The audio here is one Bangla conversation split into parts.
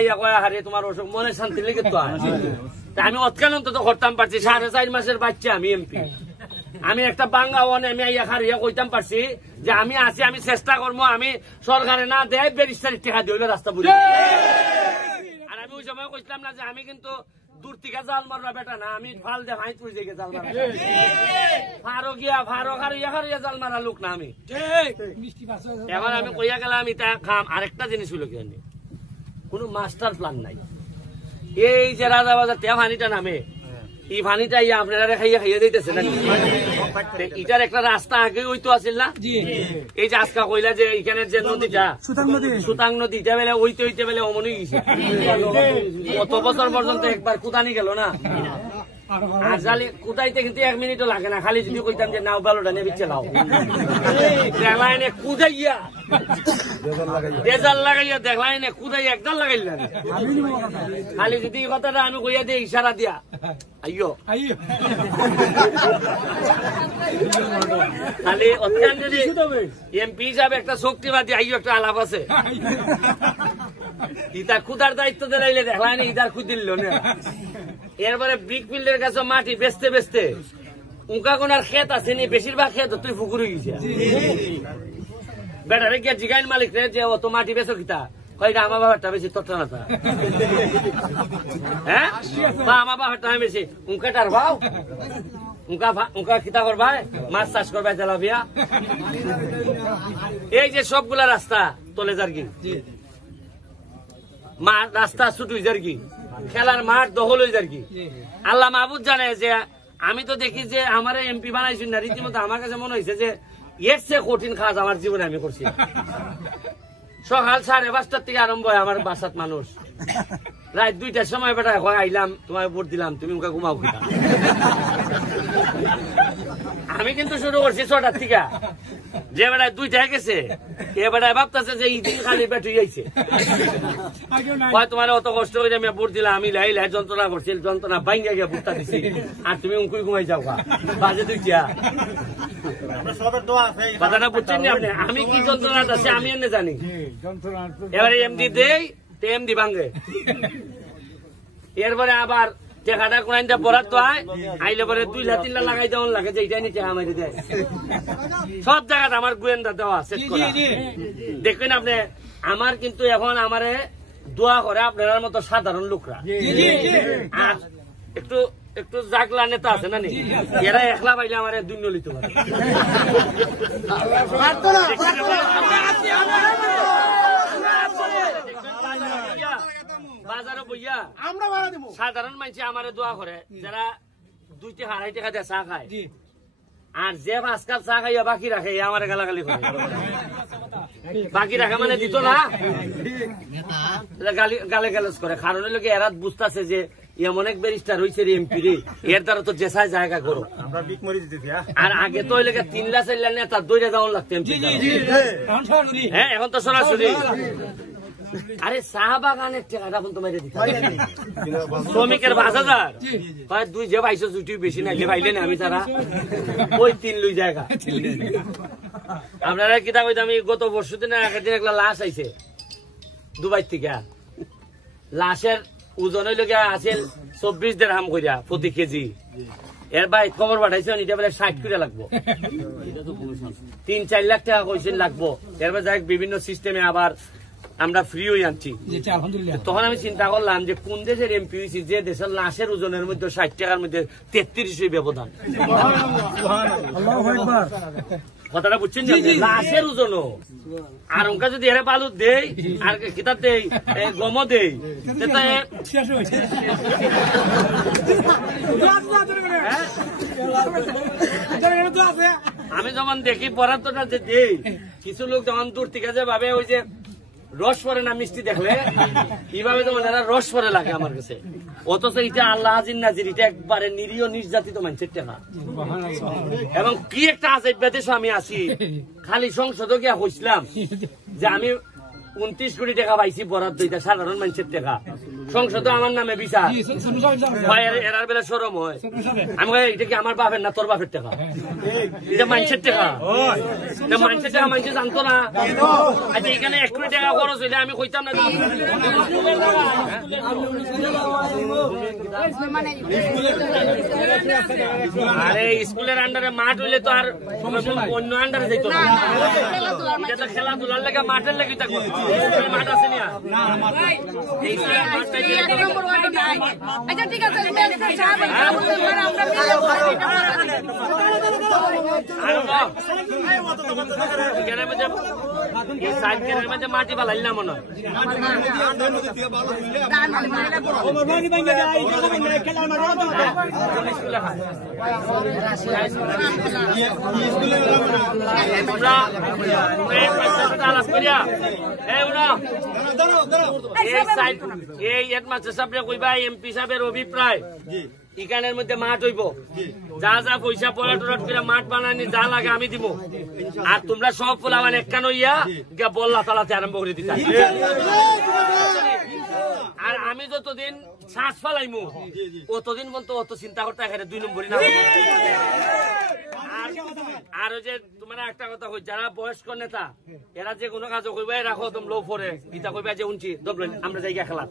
আইয়া কয়া হারে তোমার অসুখ মনে শান্তি লেগে তো আমি অতকান্ত তো করতাম পারছি 4.5 মাসের বাচ্চা আমি এমপি আমি একটা বাঙ্গা ওয়ান আমি আইয়া হারিয়া কইতাম পারছি যে আমি আছি আমি চেষ্টা করবো আমি সরকারে না দেয় ব্যারিস্টারের টাকা দিয়ে রাস্তা বুঝি আর আমি ওই সময় কইছিলাম না যে আমি কিন্তু দূর থেকে জাল মারবা বেটা না আমি ফাল দে ভাই তুই জাল মারা ফারো গিয়া ফারো হারিয়া জাল মারা লোক না আমি এবার আমি কইয়া গেলাম এটা খাম আরেকটা জিনিস হইল কি কোন মাস্টার প্ল্যান নাই এই যে রাজা বাজার তে পানিটা নামে এই পানিটা আপনারা খাইয়া দিতেছে না এটার একটা রাস্তা আগে ওই তো আসিল না এই যে আজকা কইলা যে এখানের যে নদীটা সুতাং নদী এটা বেলে ওইতে বেলে অমনই গেছে কত বছর পর্যন্ত একবার কুদানি গেল না আর জালি কুদাইতে কিন্তু 1 মিনিটও লাগে না খালি যদি কইতাম যে নাও বালোটা নিয়ে বিচ্ছে লাও দেখলাইনে কুদাইয়া ডেজাল লাগাইয়া দেখলাইনে কুদাইয়া একদম লাগাইলা খালি যদি কথাটা আমি কইয়া দিই ইশারা দিয়া আইয়ো খালি অত্যন্ত এমপি হিসাবে একটা শক্তিবাদী আইয়ো একটা আলাপ আছে ইটা খুদার দায়িত্ব দিলাইলে দেখলাইনে ইদার খুদিল না এরপরে ব্রিক ফিল্ডের কাছে মাটি বেচতে বেচতে উঁকা কোনার ক্ষেত আছে নি বেশিরভাগ ক্ষেত তুই ফুকুরে গেছে বেটারে গিয়ে জিগাইন মালিক রে যে অত মাটি বেচো কিতা কয়টা আমার বাবারটা বেশি তথ্য না হ্যাঁ বা আমার বাবারটা আমি বেশি উঁকাটার ভাও উঁকা খিতা করবা মাছ চাষ করবা চালাবিয়া এই যে সবগুলা রাস্তা তলে যার কি রাস্তা ছুটু যার কি খেলার মাঠ দখল হয়ে যার কি আল্লাহ মাহবুদ জানে যে আমি তো দেখি যে আমার এমপি বানাইছি না রীতিমতো আমার কাছে মনে হয়েছে যে এর চেয়ে কঠিন কাজ আমার জীবনে আমি করছি সকাল 5:30 থেকে আরম্ভ হয় আমার বাসাত মানুষ রাত 2টার সময় বেটা আইলাম তোমায় ভোট দিলাম তুমি ওকে ঘুমাও আমি কিন্তু শুরু করছি 6টার থেকে যে বেড়ায় 2টায় গেছে এ বেড়ায় ভাবতেছে যে ইদিন খালি বেটুই যাইছে তোমার অত কষ্ট করে আমি ভোট দিলাম আমি লাই যন্ত্রণা করছি যন্ত্রণা বাইঙ্গা গিয়ে ভোটটা দিছি আর তুমি উঁকুই ঘুমাই যাও বাজে 2টা কথাটা বুঝছেন আপনি আমি কি যন্ত্রণাটা আছে আমি এনে জানি এবারে এমডি দেই এমডি ভাঙ্গে এরপরে আবার টেকাটা কোনটা পড়ার তো আইলে পরে 2 লাখ 3 লাখ লাগাই দেওয়ান লাগে যে এটাই নিচে আমারে দেয় সব জায়গাতে আমার গোয়েন্দা দেওয়া সেট করা দেখবেন আপনি আমার কিন্তু এখন আমারে দোয়া করে আপনার মতো সাধারণ লোকরা আর একটু একটু জাগলা নেতা আছে না নি এরা একলা পাইলে আমার দুই নলিত পারে বাজারে বইয়া সাধারণ মানুষ আমার দোয়া করে যারা 2 থেকে 2.5 টাকা দিয়ে চা খায় আর যে 5 কাপ চা খাইয়া বাকি রাখে আমার গালাগালি করে বাকি রাখা মানে দিত না গালে গালাজ করে কারণ হলো এরা বুঝতেছে যে এমন এক ব্যারিস্টার হয়েছে রে এমপি রে এর দ্বারা তো জেসায় জায়গা করো আর আগে তো 3 লাখ 4 লাখ নেতা দৌড়ে যাওয়ার লাগতো এমপি হ্যাঁ এখন তো সরাসরি আরে চা বাগানের টাকাটা এখন তোমার শ্রমিকের 5,000 2 যে 22 ছুটি বেশি নাইলে পাইলে না আমি তারা ওই 3 লই জায়গা আপনারা কিতা কইতাম আমি গত বর্ষ দিনে একদিন একটা লাশ আইছে দুবাই থেকে লাশের ওজন হইল গিয়া আছে 24 দিরহাম কইরা প্রতি কেজি এর ভাই খবর পাঠাইছে এটা বলে 60 করে লাগবো 3-4 লাখ টাকা কইছেন লাগবো এরপর যাই বিভিন্ন সিস্টেমে আবার আমরা ফ্রি হয়ে আনছি তখন আমি চিন্তা করলাম যে কোন দেশের এমপি হয়েছি যে দেশের লাশের ওজনের মধ্যে 60 টাকার মধ্যে 33 ব্যবধান কথাটা বুঝছেন লাশের ওজন আর ওকে যদি এর বালু দেই আর কিতাব দেই গম দেই আমি যখন দেখি বরাদ্দটা যে দেই কিছু লোক যখন দূর থেকে যে ভাবে ওই যে রস পরে না মিষ্টি দেখলে এইভাবে তো এরা রস পরে লাগে আমার কাছে অথচ এটা আল্লাহ হাজির নাজির এটা একবারে নিরীহ নির্যাতিত মানুষের টাকা এবং কি একটা আজব ব্যাদেশ আমি আসি খালি সংসদে গিয়া হইছিলাম যে আমি 29 কোটি টাকা পাইছি বরাদ্দ এটা সাধারণ মানুষের টাকা সংসদে আমার নামে বিচার এরার বেলা সরম হয় আমি এটা কি আমার বাপের না তোর বাপের টাকা এটা মানুষের টাকা মানুষের টাকা মানুষ জানতো না আচ্ছা এখানে 1 কোটি টাকা খরচ হইলে আমি কইতাম না আরে স্কুলের আন্ডারে মাঠ হইলে তো আর অন্য আন্ডারে যাইতো না, এটা তো খেলাধুলার লেগে মাঠের লেগে মাঠ আছে না। ঠিক আছে মাটি পালাইলাম মনে হয় এই হেডমাস্টার সাহেব কইবা এমপি সাহেবের অভিপ্রায় ইকানের মধ্যে মাঠ হইব, যা যা পয়সা পড়া টরাট করে মাঠ বানানি যা লাগে আমি দিব, আর তোমরা সব ফুলাবান একখান হইয়া বল্লা তালাতে আরম্ভ করে দিতে। আর আমি যতদিন শ্বাস ফালাইমু অতদিন পর্যন্ত অত চিন্তা করতে এখানে 2 নম্বরই না। আর ওই যে তোমার একটা কথা কই, যারা বয়স্ক নেতা এরা যে কোনো কাজ কইবা রাখো তোম লো পরে গীতা কইবা যে উনছি দবলেন আমরা জায়গা খেলা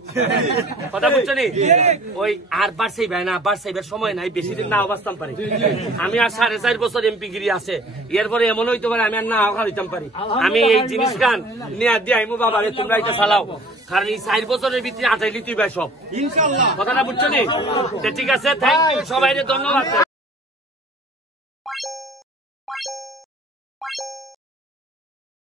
কথা বুঝছো নি। ওই আর বাড়ছেই ভাই না, বাড়ছেইবার সময় নাই, বেশি দিন না অবস্থান পারি আমি। আর 4.5 বছর এমপি গিরি আছে, এরপরে এমন হইতে পারে আমি আর না খাইতাম পারি। আমি এই জিনিস গান নিয়ে দিয়ে আইমু বাবা রে তোমরা এটা চালাও, কারণ এই 4 বছরের ভিতরে আটাইলি তুই ভাই সব কথাটা বুঝছো নি। ঠিক আছে, থ্যাংক ইউ, সবাই ধন্যবাদ।